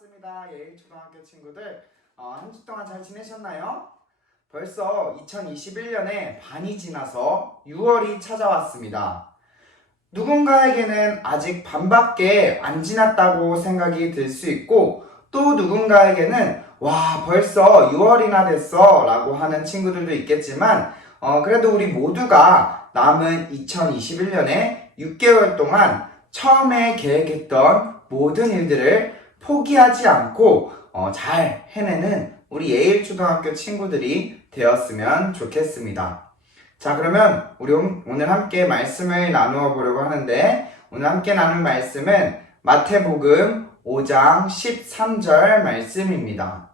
반갑습니다. 예일초등학교 친구들. 한 주 동안 잘 지내셨나요? 벌써 2021년에 반이 지나서 6월이 찾아왔습니다. 누군가에게는 아직 반밖에 안 지났다고 생각이 들 수 있고, 또 누군가에게는 와, 벌써 6월이나 됐어 라고 하는 친구들도 있겠지만, 그래도 우리 모두가 남은 2021년에 6개월 동안 처음에 계획했던 모든 일들을 포기하지 않고 잘 해내는 우리 예일초등학교 친구들이 되었으면 좋겠습니다. 자, 그러면 우리 오늘 함께 말씀을 나누어 보려고 하는데, 오늘 함께 나눌 말씀은 마태복음 5장 13절 말씀입니다.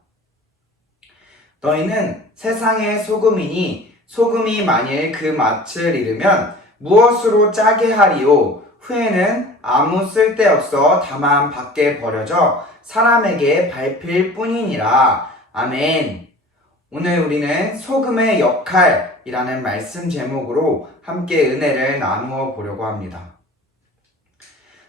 너희는 세상의 소금이니 소금이 만일 그 맛을 잃으면 무엇으로 짜게 하리요? 후에는 아무 쓸데없어 다만 밖에 버려져 사람에게 밟힐 뿐이니라. 아멘. 오늘 우리는 소금의 역할이라는 말씀 제목으로 함께 은혜를 나누어 보려고 합니다.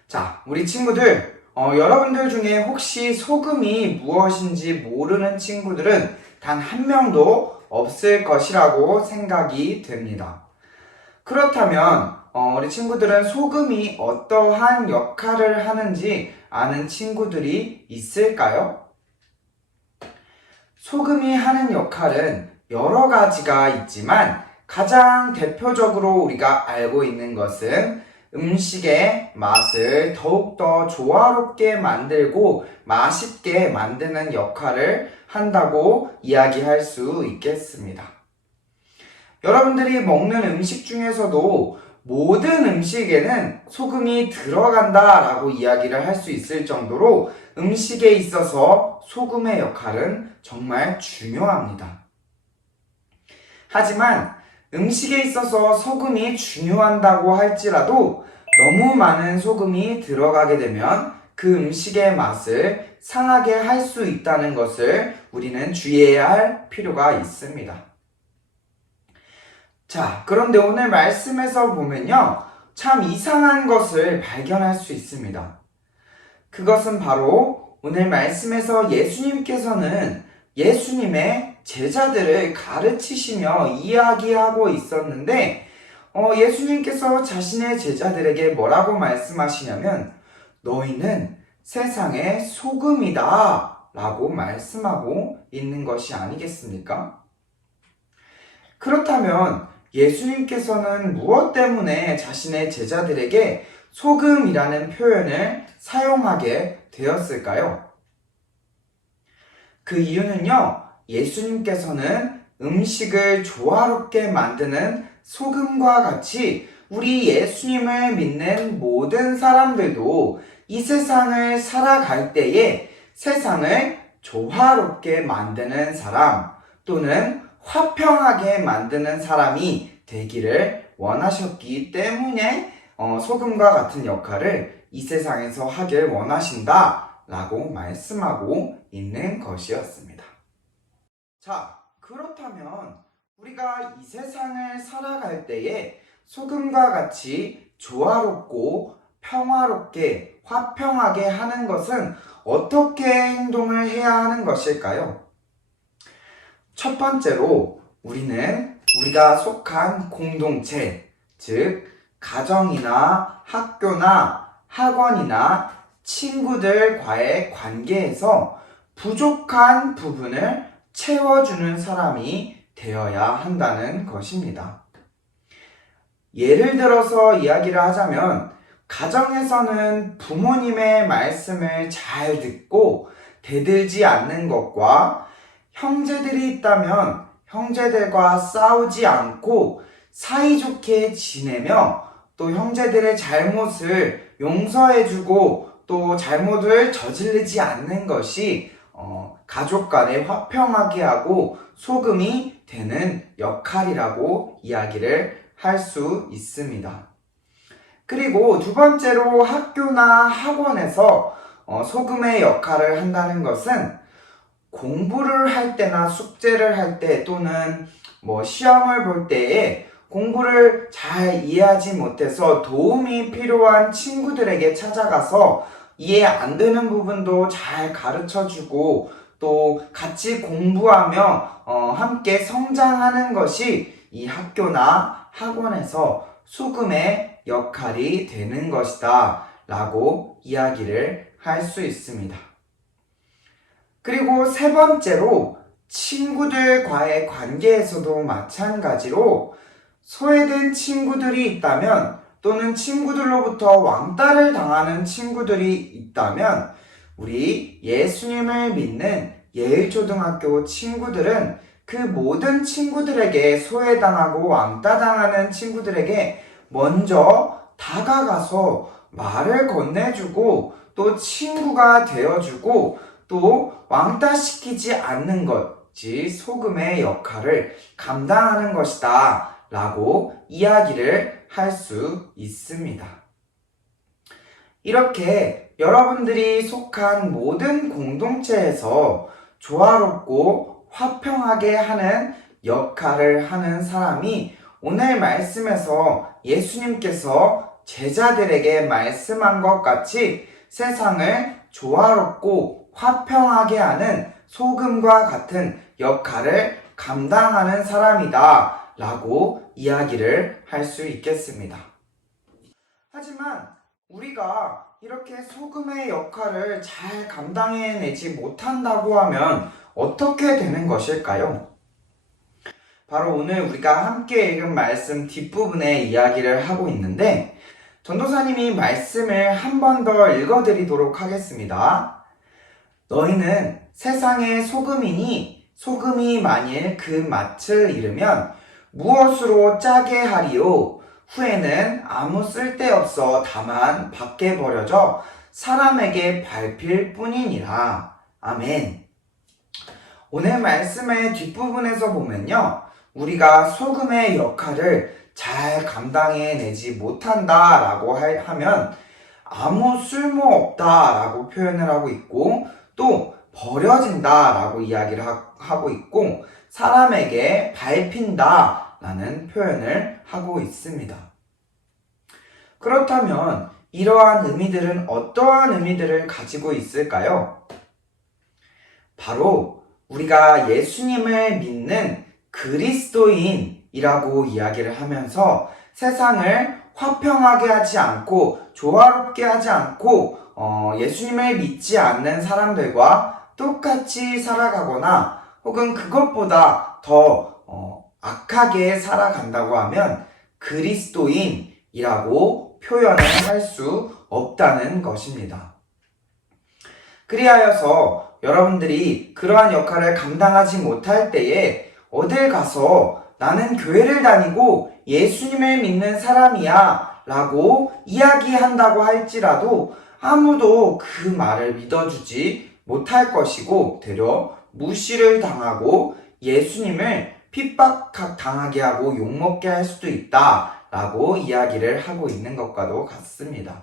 자, 우리 친구들, 여러분들 중에 혹시 소금이 무엇인지 모르는 친구들은 단 한 명도 없을 것이라고 생각이 됩니다. 그렇다면 우리 친구들은 소금이 어떠한 역할을 하는지 아는 친구들이 있을까요? 소금이 하는 역할은 여러 가지가 있지만 가장 대표적으로 우리가 알고 있는 것은 음식의 맛을 더욱더 조화롭게 만들고 맛있게 만드는 역할을 한다고 이야기할 수 있겠습니다. 여러분들이 먹는 음식 중에서도 모든 음식에는 소금이 들어간다라고 이야기를 할 수 있을 정도로 음식에 있어서 소금의 역할은 정말 중요합니다. 하지만 음식에 있어서 소금이 중요한다고 할지라도 너무 많은 소금이 들어가게 되면 그 음식의 맛을 상하게 할 수 있다는 것을 우리는 주의해야 할 필요가 있습니다. 자, 그런데 오늘 말씀에서 보면요, 참 이상한 것을 발견할 수 있습니다. 그것은 바로 오늘 말씀에서 예수님께서는 예수님의 제자들을 가르치시며 이야기하고 있었는데, 예수님께서 자신의 제자들에게 뭐라고 말씀하시냐면, 너희는 세상의 소금이다 라고 말씀하고 있는 것이 아니겠습니까? 그렇다면 예수님께서는 무엇 때문에 자신의 제자들에게 소금이라는 표현을 사용하게 되었을까요? 그 이유는요, 예수님께서는 음식을 조화롭게 만드는 소금과 같이 우리 예수님을 믿는 모든 사람들도 이 세상을 살아갈 때에 세상을 조화롭게 만드는 사람 또는 화평하게 만드는 사람이 되기를 원하셨기 때문에 소금과 같은 역할을 이 세상에서 하길 원하신다 라고 말씀하고 있는 것이었습니다. 자, 그렇다면 우리가 이 세상을 살아갈 때에 소금과 같이 조화롭고 평화롭게 화평하게 하는 것은 어떻게 행동을 해야 하는 것일까요? 첫 번째로 우리는 우리가 속한 공동체, 즉 가정이나 학교나 학원이나 친구들과의 관계에서 부족한 부분을 채워주는 사람이 되어야 한다는 것입니다. 예를 들어서 이야기를 하자면 가정에서는 부모님의 말씀을 잘 듣고 대들지 않는 것과 형제들이 있다면 형제들과 싸우지 않고 사이좋게 지내며 또 형제들의 잘못을 용서해주고 또 잘못을 저지르지 않는 것이 가족 간에 화평하게 하고 소금이 되는 역할이라고 이야기를 할 수 있습니다. 그리고 두 번째로 학교나 학원에서 소금의 역할을 한다는 것은 공부를 할 때나 숙제를 할 때 또는 시험을 볼 때에 공부를 잘 이해하지 못해서 도움이 필요한 친구들에게 찾아가서 이해 안 되는 부분도 잘 가르쳐주고 또 같이 공부하며 함께 성장하는 것이 이 학교나 학원에서 소금의 역할이 되는 것이다 라고 이야기를 할 수 있습니다. 그리고 세 번째로 친구들과의 관계에서도 마찬가지로 소외된 친구들이 있다면 또는 친구들로부터 왕따를 당하는 친구들이 있다면 우리 예수님을 믿는 예일초등학교 친구들은 그 모든 친구들에게 소외당하고 왕따당하는 친구들에게 먼저 다가가서 말을 건네주고 또 친구가 되어주고 또 왕따시키지 않는 것이 소금의 역할을 감당하는 것이다 라고 이야기를 할 수 있습니다. 이렇게 여러분들이 속한 모든 공동체에서 조화롭고 화평하게 하는 역할을 하는 사람이 오늘 말씀에서 예수님께서 제자들에게 말씀한 것 같이 세상을 조화롭고 화평하게 하는 소금과 같은 역할을 감당하는 사람이다 라고 이야기를 할 수 있겠습니다. 하지만 우리가 이렇게 소금의 역할을 잘 감당해내지 못한다고 하면 어떻게 되는 것일까요? 바로 오늘 우리가 함께 읽은 말씀 뒷부분에 이야기를 하고 있는데 전도사님이 말씀을 한 번 더 읽어드리도록 하겠습니다. 너희는 세상의 소금이니 소금이 만일 그 맛을 잃으면 무엇으로 짜게 하리요? 후에는 아무 쓸데없어 다만 밖에 버려져 사람에게 밟힐 뿐이니라. 아멘. 오늘 말씀의 뒷부분에서 보면요. 우리가 소금의 역할을 잘 감당해내지 못한다라고 하면 아무 쓸모없다라고 표현을 하고 있고 또 버려진다라고 이야기를 하고 있고 사람에게 밟힌다라는 표현을 하고 있습니다. 그렇다면 이러한 의미들은 어떠한 의미들을 가지고 있을까요? 바로 우리가 예수님을 믿는 그리스도인이라고 이야기를 하면서 세상을 화평하게 하지 않고 조화롭게 하지 않고 예수님을 믿지 않는 사람들과 똑같이 살아가거나 혹은 그것보다 더 악하게 살아간다고 하면 그리스도인이라고 표현을 할 수 없다는 것입니다. 그리하여서 여러분들이 그러한 역할을 감당하지 못할 때에 어딜 가서 나는 교회를 다니고 예수님을 믿는 사람이야 라고 이야기한다고 할지라도 아무도 그 말을 믿어주지 못할 것이고 되려 무시를 당하고 예수님을 핍박당하게 하고 욕먹게 할 수도 있다 라고 이야기를 하고 있는 것과도 같습니다.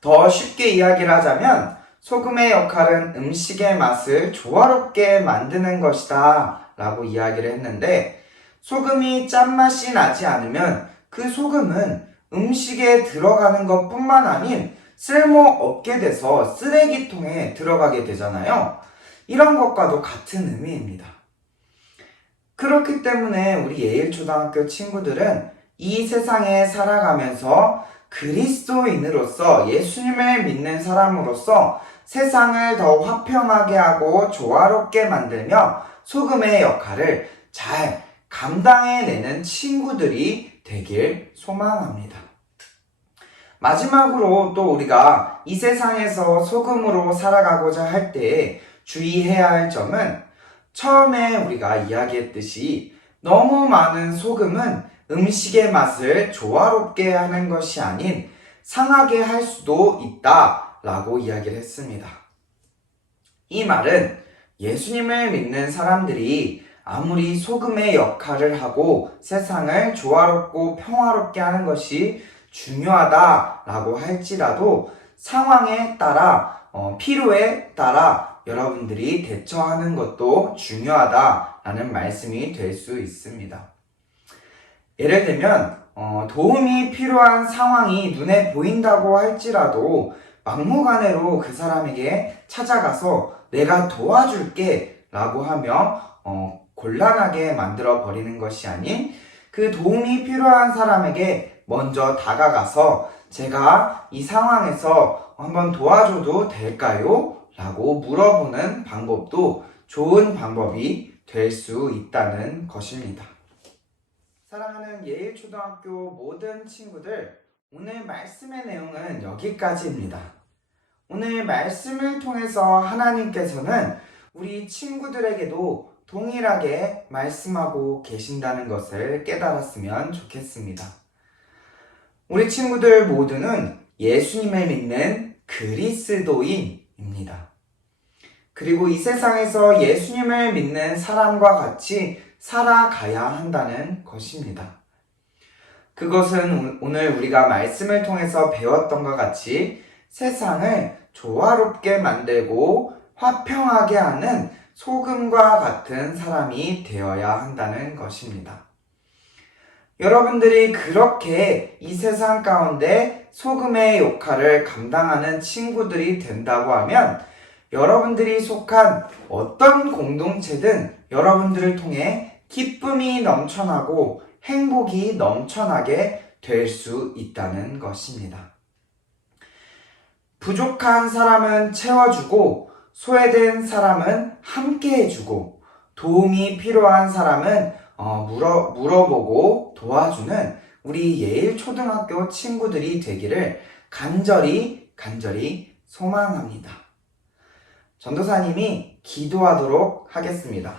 더 쉽게 이야기를 하자면 소금의 역할은 음식의 맛을 조화롭게 만드는 것이다 라고 이야기를 했는데 소금이 짠맛이 나지 않으면 그 소금은 음식에 들어가는 것뿐만 아닌 쓸모없게 돼서 쓰레기통에 들어가게 되잖아요. 이런 것과도 같은 의미입니다. 그렇기 때문에 우리 예일초등학교 친구들은 이 세상에 살아가면서 그리스도인으로서 예수님을 믿는 사람으로서 세상을 더 화평하게 하고 조화롭게 만들며 소금의 역할을 잘 감당해내는 친구들이 되길 소망합니다. 마지막으로 또 우리가 이 세상에서 소금으로 살아가고자 할 때 주의해야 할 점은 처음에 우리가 이야기했듯이 너무 많은 소금은 음식의 맛을 조화롭게 하는 것이 아닌 상하게 할 수도 있다 라고 이야기를 했습니다. 이 말은 예수님을 믿는 사람들이 아무리 소금의 역할을 하고 세상을 조화롭고 평화롭게 하는 것이 중요하다라고 할지라도 상황에 따라 필요에 따라 여러분들이 대처하는 것도 중요하다라는 말씀이 될 수 있습니다. 예를 들면 도움이 필요한 상황이 눈에 보인다고 할지라도 막무가내로 그 사람에게 찾아가서 내가 도와줄게 라고 하며 곤란하게 만들어 버리는 것이 아닌 그 도움이 필요한 사람에게 먼저 다가가서 제가 이 상황에서 한번 도와줘도 될까요? 라고 물어보는 방법도 좋은 방법이 될 수 있다는 것입니다. 사랑하는 예일초등학교 모든 친구들, 오늘 말씀의 내용은 여기까지입니다. 오늘 말씀을 통해서 하나님께서는 우리 친구들에게도 동일하게 말씀하고 계신다는 것을 깨달았으면 좋겠습니다. 우리 친구들 모두는 예수님을 믿는 그리스도인입니다. 그리고 이 세상에서 예수님을 믿는 사람과 같이 살아가야 한다는 것입니다. 그것은 오늘 우리가 말씀을 통해서 배웠던 것 같이 세상을 조화롭게 만들고 화평하게 하는 소금과 같은 사람이 되어야 한다는 것입니다. 여러분들이 그렇게 이 세상 가운데 소금의 역할을 감당하는 친구들이 된다고 하면 여러분들이 속한 어떤 공동체든 여러분들을 통해 기쁨이 넘쳐나고 행복이 넘쳐나게 될 수 있다는 것입니다. 부족한 사람은 채워주고 소외된 사람은 함께 해주고 도움이 필요한 사람은 물어보고 도와주는 우리 예일초등학교 친구들이 되기를 간절히 소망합니다. 전도사님이 기도하도록 하겠습니다.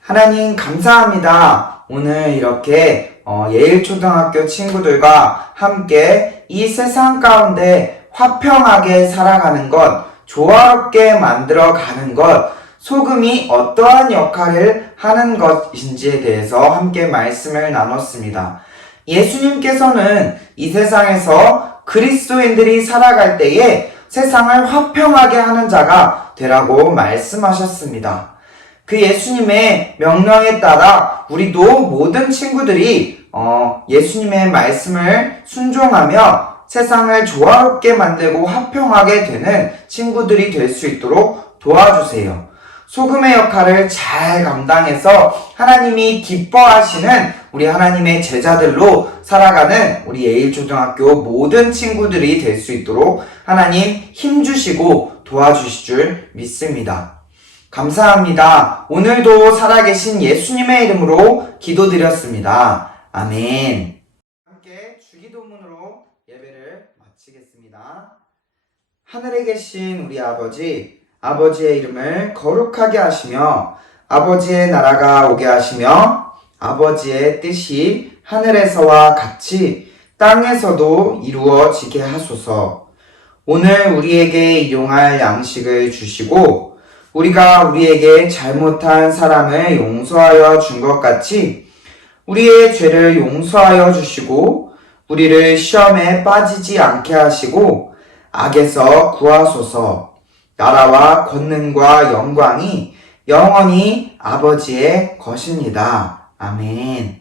하나님 감사합니다. 오늘 이렇게 예일초등학교 친구들과 함께 이 세상 가운데 화평하게 살아가는 것, 조화롭게 만들어가는 것, 소금이 어떠한 역할을 하는 것인지에 대해서 함께 말씀을 나눴습니다. 예수님께서는 이 세상에서 그리스도인들이 살아갈 때에 세상을 화평하게 하는 자가 되라고 말씀하셨습니다. 그 예수님의 명령에 따라 우리도 모든 친구들이 예수님의 말씀을 순종하며 세상을 조화롭게 만들고 화평하게 되는 친구들이 될 수 있도록 도와주세요. 소금의 역할을 잘 감당해서 하나님이 기뻐하시는 우리 하나님의 제자들로 살아가는 우리 예일초등학교 모든 친구들이 될 수 있도록 하나님 힘주시고 도와주실 줄 믿습니다. 감사합니다. 오늘도 살아계신 예수님의 이름으로 기도드렸습니다. 아멘. 함께 주기도문으로 예배를 마치겠습니다. 하늘에 계신 우리 아버지, 아버지의 이름을 거룩하게 하시며 아버지의 나라가 오게 하시며 아버지의 뜻이 하늘에서와 같이 땅에서도 이루어지게 하소서. 오늘 우리에게 일용할 양식을 주시고 우리가 우리에게 잘못한 사람을 용서하여 준 것 같이 우리의 죄를 용서하여 주시고 우리를 시험에 빠지지 않게 하시고 악에서 구하소서. 나라와 권능과 영광이 영원히 아버지의 것입니다. 아멘.